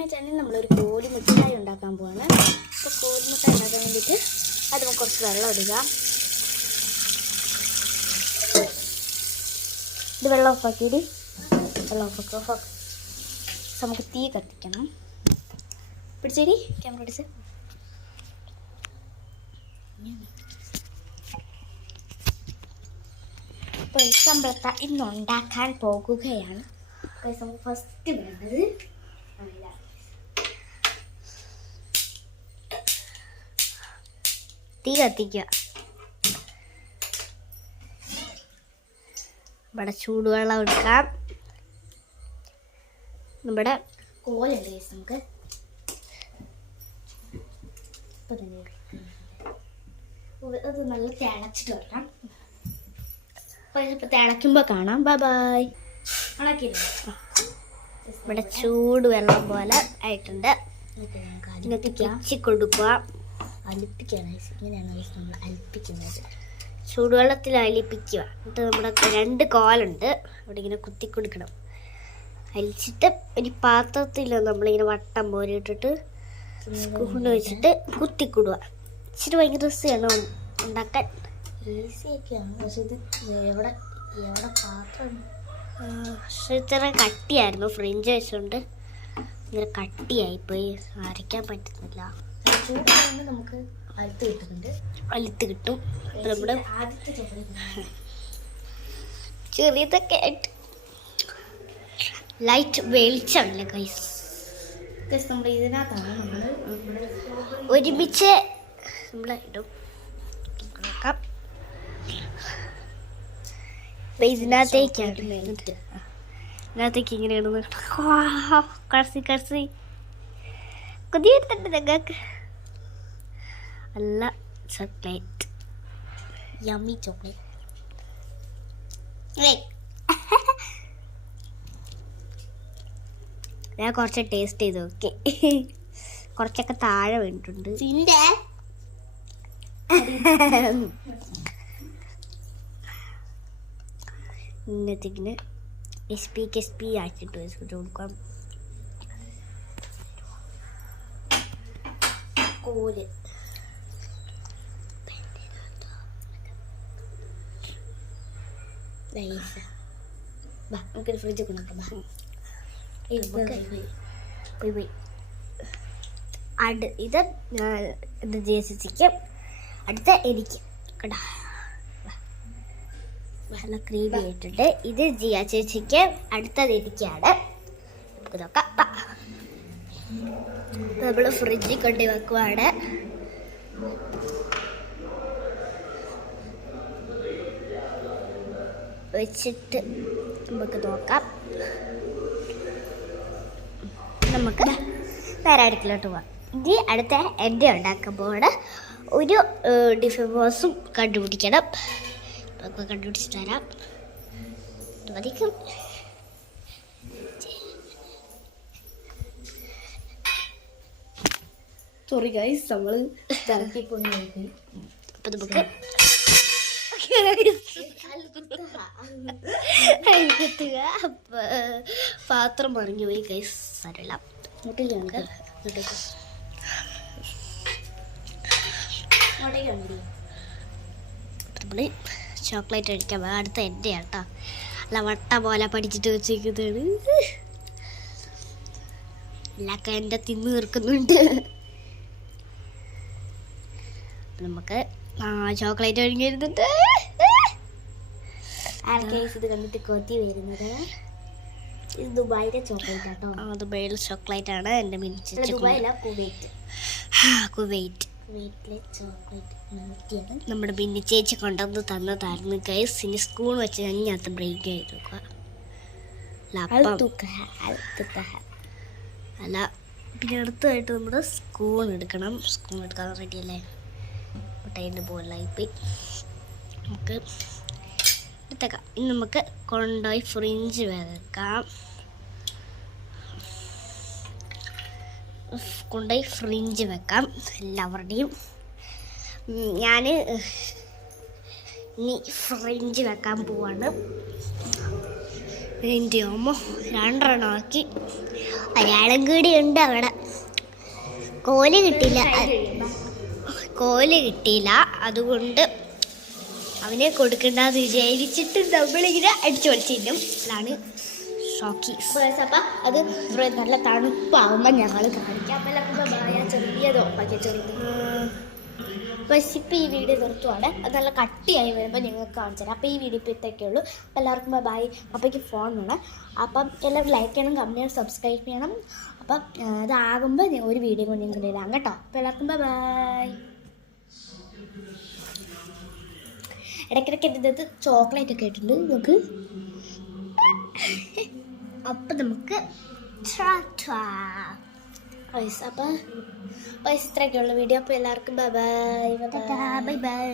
അമ്മ ചാനലിൽ നമ്മളൊരു കോഴിമുട്ടായി ഉണ്ടാക്കാൻ പോവാണ്. അപ്പോൾ കോഴിമുട്ടായി ഉണ്ടാക്കാൻ വേണ്ടിയിട്ട് അത് നമുക്ക് കുറച്ച് വെള്ളം ഇടുക. ഇത് വെള്ളം ഓഫാക്കിയിട്ട് ഓഫാക്കി നമുക്ക് തീ കത്തിക്കണം. പിടിച്ചേരി ക്യാമറ പിടിച്ച്. അപ്പോൾ നമ്മളത്ത ഇന്ന് ഉണ്ടാക്കാൻ പോകുകയാണ്. നമുക്ക് ഫസ്റ്റ് വേണ്ടത് തീ കത്തിക്കുക. ഇവിടെ ചൂടുവെള്ളം എടുക്കാം. നമ്മുടെ കോലുണ്ട് നമുക്ക് അത് നല്ല തിളച്ചിട്ട് വരണം. അപ്പോൾ ഇതിപ്പോൾ തിളയ്ക്കുമ്പോൾ കാണാം. Bye bye. ഇവിടെ ചൂട് വെള്ളം പോലെ ആയിട്ടുണ്ട്. ഇങ്ങനത്തെ കിച്ചി കൊടുക്കുക. അലിപ്പിക്കുകയാണ്. ഇങ്ങനെയാണ് നമ്മൾ അലിപ്പിക്കുന്നത്. ചൂടുവെള്ളത്തിൽ അലിപ്പിക്കുക. എന്നിട്ട് നമ്മുടെ 2 കോലുണ്ട് അവിടെ ഇങ്ങനെ കുത്തി കൊടുക്കണം. അലിച്ചിട്ട് ഒരു പാത്രത്തിൽ നമ്മളിങ്ങനെ വട്ടം പോലെ ഇട്ടിട്ട് സ്പൂൺ വെച്ചിട്ട് കുത്തിക്കൊടുക. ഇച്ചിരി ഭയങ്കര രസമാണ് ഉണ്ടാക്കാൻ. ഈസിയൊക്കെയാണ്. പക്ഷെ ഇത് എവിടെ പാത്രം പക്ഷെ ഇത്ര കട്ടിയായിരുന്നു. ഫ്രിഞ്ച് വെച്ചുകൊണ്ട് ഇങ്ങനെ കട്ടിയായിപ്പോയി. അരയ്ക്കാൻ പറ്റുന്നില്ല. ചൂട് നമുക്ക് അലുത്ത് കിട്ടും. നമ്മുടെ ചെറിയതൊക്കെ ആയിട്ട് ലൈറ്റ് വെളിച്ചമില്ല ഗൈസ്. നമ്മൾ ഇതിനകത്താണ് നമ്മൾ ഒരുമിച്ച് നമ്മൾ ഇടും. നോക്കാം. ഇതിനകത്തേക്കാണ് ഇതിനകത്തേക്ക് ഇങ്ങനെ ഇടുന്നത്. കറസി കൊതിയെടുത്തിട്ട് ഞങ്ങൾക്ക് നല്ല ചോക്ലേറ്റ്, യമ്മി ചോക്ലേറ്റ്. ഞാൻ കുറച്ച് ടേസ്റ്റ് ചെയ്ത് നോക്കി. കുറച്ചൊക്കെ താഴെ വീണിട്ടുണ്ട്. ഇങ്ങനത്തേക്കിന് എസ് പി ആക്കിയിട്ട് വെച്ചിട്ട് കൊടുക്കാം. കോല് നമുക്കൊരു ഫ്രിഡ്ജ് കൊണ്ടുവക്കാം. ഇത് ജേസിക്ക് അടുത്ത എനിക്ക് കേട്ടോ. നല്ല ക്രീമി ആയിട്ടുണ്ട്. ഇത് ജിയ ചേച്ചിക്ക്, അടുത്തത് എനിക്കാണ്. നമുക്ക് നോക്കാം. നമ്മൾ ഫ്രിഡ്ജിൽ കൊണ്ട് വെക്കുവാണ്. വെച്ചിട്ട് നമുക്ക് നോക്കാം. നമുക്ക് വേറെ അടുക്കളോട്ട് പോവാം. ഇനി അടുത്ത എൻ്റെ ഉണ്ടാക്കുമ്പോൾ ഒരു ഡിഫറെൻറ്റ് ബോക്സും കണ്ടുപിടിക്കണം. നമുക്ക് കണ്ടുപിടിച്ചിട്ട് തരാം. മതിക്കും. സോറി ഗൈസ്, നമ്മൾ തിരക്കിപ്പോയി. അപ്പം നമുക്ക് പാത്രം മറിഞ്ഞു പോയി ഗൈസ്. സാരമില്ല. നമ്മള് ചോക്ലേറ്റ് അടിക്കാൻ അടുത്ത എൻ്റെ കേട്ടോ. അല്ല വട്ട പോലെ പഠിച്ചിട്ട് വെച്ചിരിക്കുന്നതാണ്. എല്ലാക്കെ എൻ്റെ തിന്ന് തീർക്കുന്നുണ്ട്. നമുക്ക് ചോക്ലേറ്റ് ഒഴുകിയിരുന്നിട്ട് ഇത് കണ്ടിട്ട് കൊത്തി വരുന്നത്. ഇത് ദുബായിലെ ചോക്ലേറ്റ് ആട്ടോ. ദുബായിലെ ചോക്ലേറ്റ് ആണ്. എൻ്റെ കുവൈറ്റിലെ ചോക്ലേറ്റ് നമ്മുടെ ബിന്നി ചേച്ചി കൊണ്ടുവന്ന് തന്നതായിരുന്നു ഗൈസ്. ഇനി സ്പൂൺ വെച്ച് അതിനകത്ത് ബ്രേക്ക് ചെയ്ത് അല്ല. പിന്നെ അടുത്തതായിട്ട് നമ്മുടെ സ്പൂൺ എടുക്കണം. സ്പൂൺ എടുക്കാൻ റെഡിയല്ലേ? മുട്ടയുടെ ബോളായിപ്പോയി. നമുക്ക് എടുത്തേക്കാം. ഇനി നമുക്ക് കൊണ്ടുപോയി ഫ്രിഞ്ച് വെക്കാം. കൊണ്ടുപോയി ഫ്രിഞ്ച് വെക്കാം എല്ലാവരുടെയും. ഞാൻ ഇനി ഫ്രിഞ്ച് വെക്കാൻ പോവാണ്. എൻ്റെ അമ്മ 2 ആക്കി ഒരാളും കൂടി ഉണ്ട് അവിടെ. കോല് കിട്ടിയില്ല, അതുകൊണ്ട് അവനെ കൊടുക്കണ്ടെന്ന് വിചാരിച്ചിട്ട് നമ്മളിങ്ങനെ അടിച്ചു പൊളിച്ചിട്ടും അതാണ് ഷോക്കി. അപ്പം അത് നല്ല തണുപ്പാവുമ്പോൾ ഞങ്ങൾ കാണിക്കാം. ചെറിയതോ ചെറുത് ഇപ്പം ഈ വീഡിയോ നിർത്തുവാണ്. അത് നല്ല കട്ടിയായി വരുമ്പോൾ നിങ്ങൾക്ക് കാണിച്ചു തരാം. അപ്പോൾ ഈ വീഡിയോ ഇപ്പോൾ ഇത്രയൊക്കെ ഉള്ളൂ. അപ്പോൾ എല്ലാവർക്കും ബൈ. അപ്പോഴേക്ക് ഫോൺ വേണം. അപ്പം എല്ലാവരും ലൈക്ക് ചെയ്യണം, കമൻറ്റ് ചെയ്യണം, സബ്സ്ക്രൈബ് ചെയ്യണം. അപ്പം ഇതാകുമ്പോൾ ഒരു വീഡിയോ കൊണ്ട് നിങ്ങൾക്ക് ഇടാം കേട്ടോ. അപ്പോൾ എല്ലാവർക്കും ബൈ. ഇടയ്ക്കിടയ്ക്ക് ഇതിനകത്ത് ചോക്ലേറ്റ് ഒക്കെ ഇട്ടിട്ടുണ്ട് നമുക്ക്. അപ്പം നമുക്ക് അപ്പം ഇത്രയൊക്കെയുള്ള വീഡിയോ. അപ്പോൾ എല്ലാവർക്കും ബൈ ബൈ.